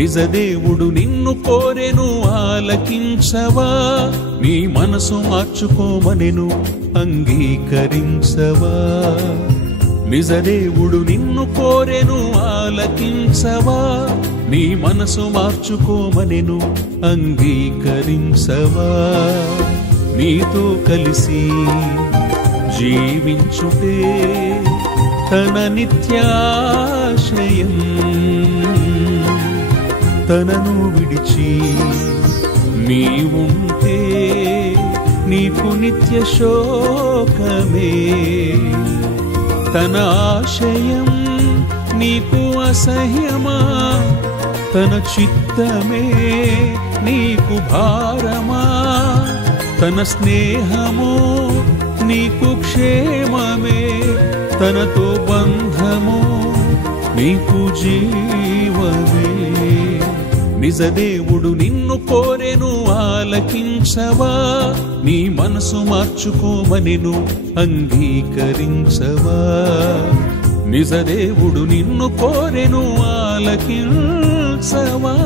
నిజదేవుడు నిన్ను కోరెను ఆలకించవా, నీ మనసు మార్చుకోమనెను అంగీకరించవా. నిజదేవుడు నిన్ను కోరెను ఆలకించవా, నీ మనసు మార్చుకోమనెను అంగీకరించవా. నీతో కలిసి జీవించుటే తన నిత్యాశ్రయం, తనను విడిచి నీవుంటే నీకు నిత్య శోకమే. తన ఆశయం నీకు అసహ్యమా, తన చిత్తమే నీకు భారమా. తన స్నేహము నీకు క్షేమమే, తనతో బంధము నీకు జీవమే. నిజదేవుడు నిన్ను కోరెను ఆలకించవా, నీ మనసు మార్చుకోమనెను అంగీకరించవా. నిజదేవుడు నిన్ను కోరెను ఆలకించవా.